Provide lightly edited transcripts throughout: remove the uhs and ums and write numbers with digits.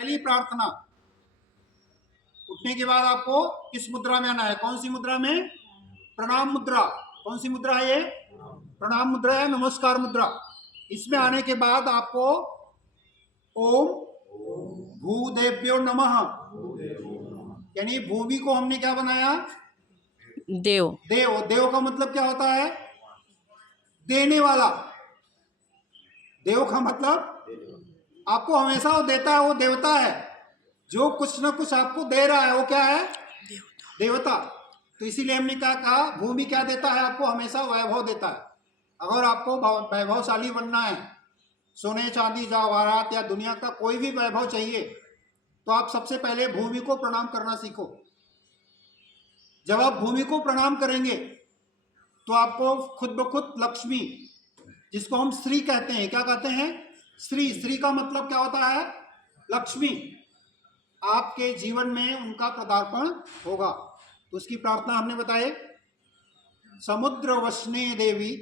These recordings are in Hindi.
पहली प्रार्थना। उठने के बाद आपको किस मुद्रा में आना है? कौन सी मुद्रा में? प्रणाम मुद्रा। कौन सी मुद्रा है ये? प्रणाम मुद्रा है, नमस्कार मुद्रा। इसमें आने के बाद आपको ओम भूदेव्यो नमः, यानी भूमि को हमने क्या बनाया? देव। देव। देव का मतलब क्या होता है? देने वाला। देव का मतलब आपको हमेशा वो देता है, वो देवता है। जो कुछ ना कुछ आपको दे रहा है वो क्या है? देवता। तो इसीलिए हमने क्या कहा? भूमि क्या देता है आपको? हमेशा वैभव देता है। अगर आपको वैभवशाली बनना है, सोने चांदी जवाहरात या दुनिया का कोई भी वैभव चाहिए, तो आप सबसे पहले भूमि को प्रणाम करना सीखो। जब आप भूमि को प्रणाम करेंगे तो आपको खुद ब खुद लक्ष्मी, जिसको हम श्री कहते हैं, क्या कहते हैं? श्री। श्री का मतलब क्या होता है? लक्ष्मी। आपके जीवन में उनका पदार्पण होगा। तो उसकी प्रार्थना हमने बताए, समुद्र वसने देवी।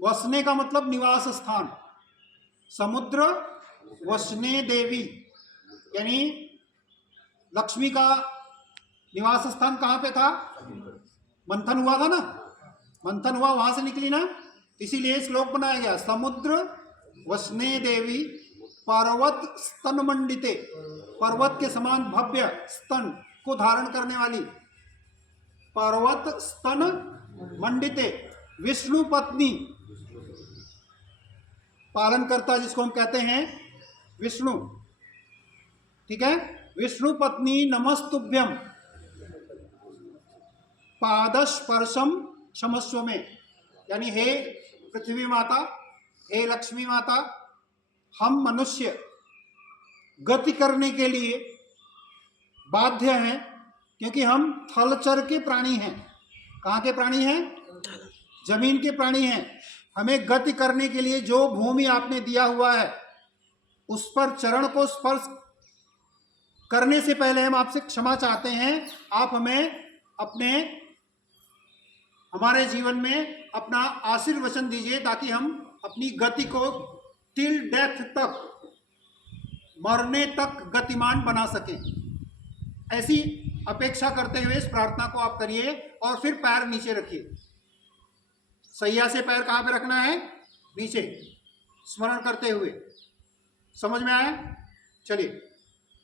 वसने का मतलब निवास स्थान। समुद्र वसने देवी, यानी लक्ष्मी का निवास स्थान कहाँ पे था? मंथन हुआ था ना, मंथन हुआ, वहां से निकली ना, इसीलिए श्लोक बनाया गया, समुद्र वसने देवी पर्वत स्तन मंडिते। पर्वत के समान भव्य स्तन को धारण करने वाली, पर्वत स्तन मंडिते, विष्णु पत्नी, पालनकर्ता जिसको हम कहते हैं विष्णु, ठीक है? विष्णु पत्नी नमस्तुभ्यम पादस्पर्शम क्षमस्व में, यानी हे पृथ्वी माता, हे लक्ष्मी माता, हम मनुष्य गति करने के लिए बाध्य हैं, क्योंकि हम थलचर के प्राणी हैं। कहाँ के प्राणी हैं? जमीन के प्राणी हैं। हमें गति करने के लिए जो भूमि आपने दिया हुआ है, उस पर चरण को स्पर्श करने से पहले हम आपसे क्षमा चाहते हैं। आप हमें हमारे जीवन में अपना आशीर्वचन दीजिए, ताकि हम अपनी गति को टिल डेथ तक, मरने तक गतिमान बना सकें। ऐसी अपेक्षा करते हुए इस प्रार्थना को आप करिए, और फिर पैर नीचे रखिए। सैया से पैर कहाँ पे रखना है? नीचे, स्मरण करते हुए। समझ में आया? चलिए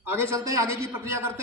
आगे चलते हैं, आगे की प्रक्रिया करते हैं।